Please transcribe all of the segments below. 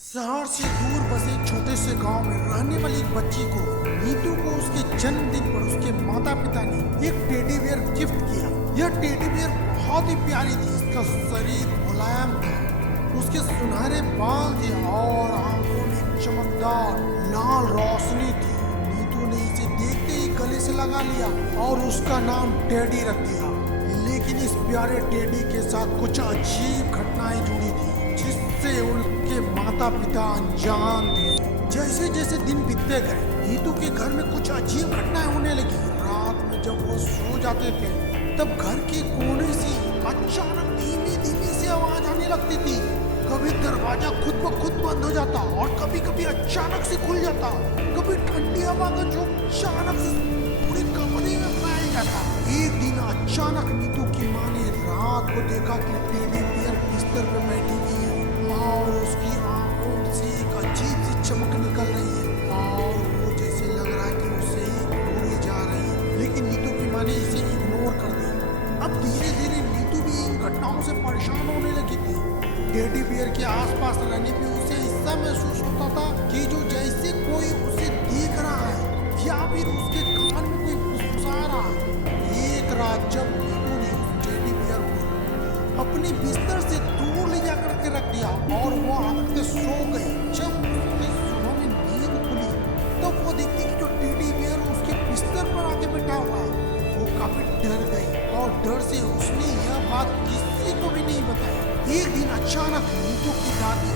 शहर से दूर बसे छोटे से गांव में रहने वाली एक बच्ची को नीतू को उसके जन्मदिन पर उसके माता पिता ने एक टेडी बियर गिफ्ट किया। यह टेडी बियर बहुत ही प्यारी थी। इसका शरीर मुलायम था, उसके सुनहरे बाल थे और आंखों में चमकदार लाल रोशनी थी। नीतू ने इसे देखते ही गले से लगा लिया और उसका नाम टेडी रख दिया। लेकिन इस प्यारे टेडी के साथ कुछ अजीब घटनाएं जुड़ी थी जिससे उनके माता पिता अनजान थे। जैसे जैसे दिन बीतते गए नीतू के घर में कुछ अजीब घटनाएं होने लगी। रात में जब वो सो जाते थे तब घर के कोने से अचानक धीमी धीमी से आवाज आने लगती थी। कभी दरवाजा खुद ब खुद बंद हो जाता और कभी कभी अचानक से खुल जाता। कभी ठंडी हवा का झोंका अचानक से पूरे कमरे में फैल जाता। एक दिन अचानक नीतू की माँ ने रात को देखा कि टेडी बियर बिस्तर पे बैठी हुई है और उसकी आंखों से एक अजीब सी चमक निकल रही है और वो जैसे लग रहा है कि उसे उड़े जा रही है। लेकिन नीतू की माँ ने इसे इग्नोर कर दिया। अब धीरे धीरे नीतू भी इन घटनाओं से परेशान होने लगी थी। टेडी बियर के आसपास रहने पे उसे ऐसा महसूस होता था कि जो जैसे कोई उसे देख रहा है या फिर उसके कान में कोई फुसफुसा रहा है। एक रात जब नीतू ने उस टेडी बियर को अपनी बिस्तर से दूर ले जाकर के रख दिया और वो आंख से सो गई। जब उसकी सुबह में नींद खुली तब वो देखती कि जो टेडी बियर उसके बिस्तर पर आके बैठा हुआ है। वो काफी डर गई और डर से उसने यह बात किसी को भी नहीं बताई। एक दिन अचानक नीतू की दादी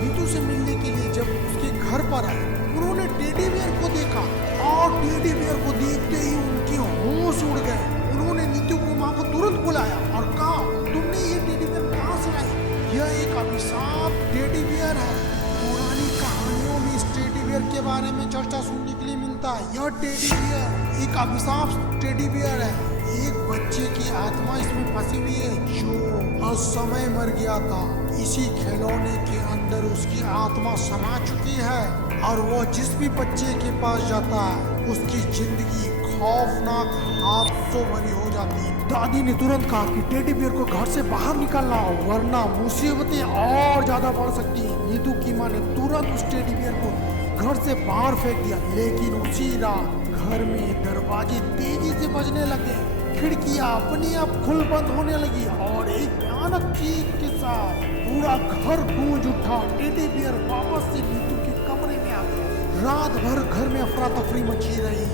नीतू से मिलने के लिए जब उसके घर पर आई, उन्होंने टेडी बियर को देखा और टेडी बियर को देखते ही उनके होश उड़ गए। उन्होंने नीतू को माँ को तुरंत बुलाया और कहा, तुमने ये टेडी बियर कहाँ से लाई? यह एक अभिशाप टेडी बियर है। पुरानी कहानियों में इस टेडी बियर के बारे में चर्चा सुनने के लिए मिलता है। यह टेडी बियर एक अभिशाप टेडी बियर है। एक बच्चे की आत्मा इसमें फंसी हुई है जो असमय मर गया था। इसी खिलौने के अंदर उसकी आत्मा समा चुकी है और वो जिस भी बच्चे के पास जाता है उसकी जिंदगी खौफनाक हादसों भरी हो जाती है। दादी ने तुरंत कहा कि टेडी बियर को घर से बाहर निकालना हो वरना मुसीबतें और ज्यादा बढ़ सकती हैं। नीतू की माँ ने तुरंत उस टेडी बियर को घर से बाहर फेंक दिया। लेकिन उसी रात घर में दरवाजे तेजी से बजने लगे, खिड़कियां अपने आप खुल बंद होने लगी और एक भयानक चीख के साथ पूरा घर गूंज उठा। टेडी बियर वापस से नीतू के कमरे में आ गया। रात भर घर में अफरा तफरी मची रही।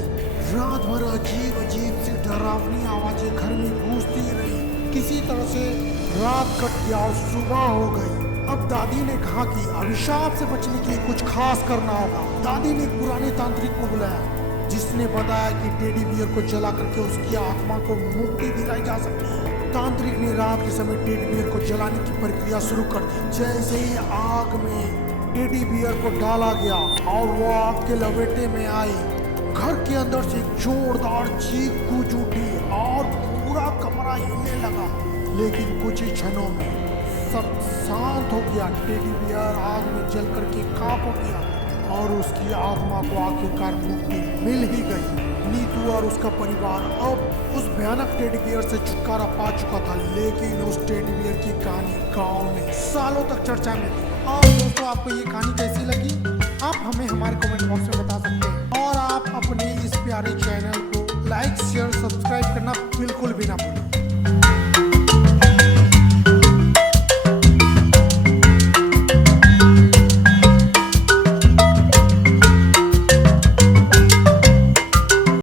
रात भर अजीब अजीब सी डरावनी आवाजें घर में गूंजती रही। किसी तरह से रात कट गया और सुबह हो गई। अब दादी ने कहा कि अभिशाप से बचने के लिए कुछ खास करना होगा। दादी ने एक पुराने तांत्रिक को बुलाया जिसने बताया कि टेडी बियर को जला करके उसकी आत्मा को मुक्ति दिलाई जा सकती है। तांत्रिक ने रात के समय टेडी बियर को जलाने की प्रक्रिया शुरू कर दी। जैसे ही आग में टेडी बियर को डाला गया और वो आग के लपेटे में आई, घर के अंदर से एक जोरदार चीख गूंज उठी और पूरा कमरा हिलने लगा। लेकिन कुछ ही क्षणों में सब शांत हो गया। टेडी बियर आग में जल करके खाक हो गया और उसकी आत्मा को आखिरकार मुक्ति मिल ही गई। नीतू और उसका परिवार अब उस भयानक टेडी बियर से छुटकारा पा चुका था। लेकिन उस टेडी बियर की कहानी गांव में सालों तक चर्चा में थी। और दोस्तों, आपको ये कहानी कैसी लगी आप हमें हमारे कमेंट बॉक्स में बता सकते हैं और आप अपने इस प्यारे चैनल को लाइक शेयर सब्सक्राइब करना बिल्कुल भी ना भूलें।